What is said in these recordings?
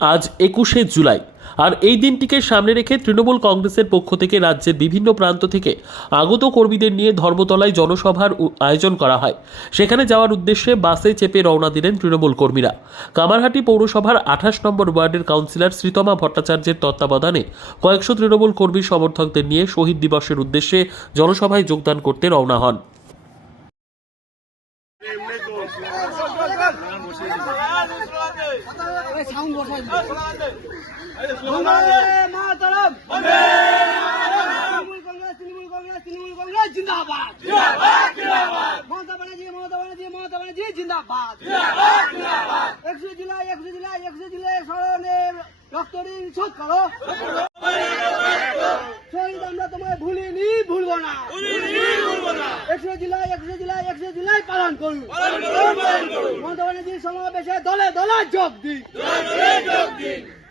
আজ 21শে জুলাই, আর এই দিনটিকে সামনে রেখে তৃণমূল কংগ্রেসের পক্ষ থেকে রাজ্যের বিভিন্ন প্রান্ত থেকে আগত কর্মীদের নিয়ে ধর্মতলায় জনসভার আয়োজন করা হয়। সেখানে যাওয়ার উদ্দেশ্যে বাসে চেপে রওনা দিলেন তৃণমূল কর্মীরা। কামারহাটি পৌরসভার 28 নম্বর ওয়ার্ডের কাউন্সিলর শ্রীতমা ভট্টাচার্যের তত্ত্বাবধানে কয়েকশো তৃণমূল কর্মী সমর্থকদের নিয়ে শহীদ দিবসের উদ্দেশ্যে জনসভায় যোগদান করতে রওনা হন। जिंदाबाद ममता बनर्जी जिंदाबाद 100 जुलाई স্মরণের রক্ত ঋণ শোধ করো। শহীদ আমরা তোমায় ভুলিনি, ভুলবো না। 100 জুলাই পালন করুন। মমতা ব্যানার্জির সমাবেশে দলে দলে যোগ দিন।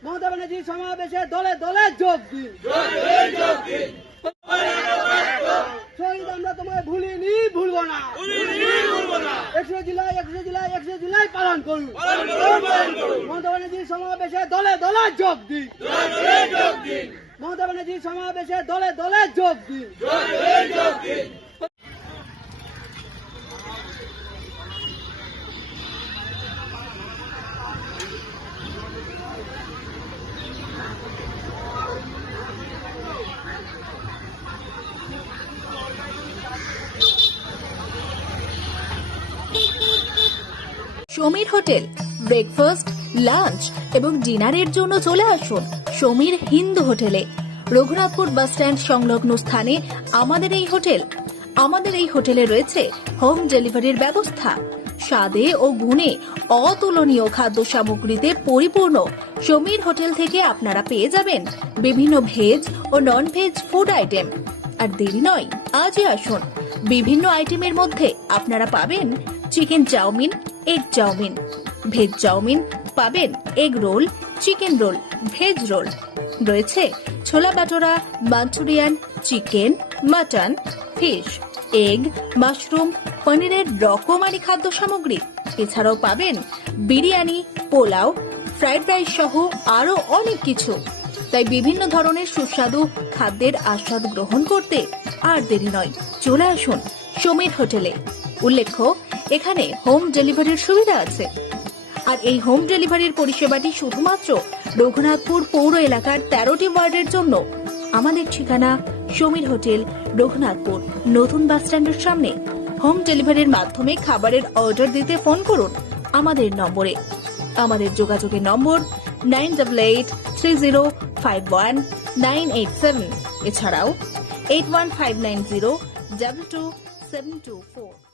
মমতা ব্যানার্জির সমাবেশে দলে দলে যোগ দিন। শহীদ আমরা তোমায় ভুলিনি, ভুলবো না। 100 জুলাই পালন করুন। মমতা ব্যানার্জির সমাবেশে দলে দলে যোগ দিন। মমতা ব্যানার্জির সমাবেশে দলে দলে যোগ দিন। সমীর হোটেল ব্রেকফাস্ট, লাঞ্চ এবং ডিনারের জন্য চলে আসুন সমীর হিন্দু হোটেলে। রঘুনাথপুর বাস স্ট্যান্ড সংলগ্ন স্থানে আমাদের এই হোটেলে রয়েছে হোম ডেলিভারির ব্যবস্থা। স্বাদে ও গুণে অতুলনীয় খাদ্য সামগ্রীতে পরিপূর্ণ সমীর হোটেল থেকে আপনারা পেয়ে যাবেন বিভিন্ন ভেজ ও নন ভেজ ফুড আইটেম। আর দেরি নয়, আজই আসুন। বিভিন্ন আইটেমের মধ্যে আপনারা পাবেন chicken chowmein, egg chowmein, veg chowmein, পাবেন egg roll, chicken roll, veg roll, রয়েছে ছোলা বাটোরা, Manchurian, chicken, mutton, fish, egg, mushroom, পনিরের রকমারি খাদ্য সামগ্রী। এছাড়াও পাবেন বিরিয়ানি, পোলাও, ফ্রাইড রাইস সহ আরো অনেক কিছু। তাই বিভিন্ন ধরনের সুস্বাদু খাদ্যের আস্বাদ গ্রহণ করতে আর দেরি নয়, চলে আসুন সমীর হোটেলে। উল্লেখ্য, এখানে হোম ডেলিভারির সুবিধা আছে। আর এই হোম ডেলিভারির পরিষেবাটি শুধুমাত্র রঘুনাথপুর পৌর এলাকার 13টি ওয়ার্ডের জন্য। আমাদের ঠিকানা সমীর হোটেল, রঘুনাথপুর নতুন বাস স্ট্যান্ডের সামনে। হোম ডেলিভারির মাধ্যমে খাবারের অর্ডার দিতে ফোন করুন আমাদের নম্বরে। আমাদের যোগাযোগের নম্বর 9883051987, এছাড়াও 81590222724।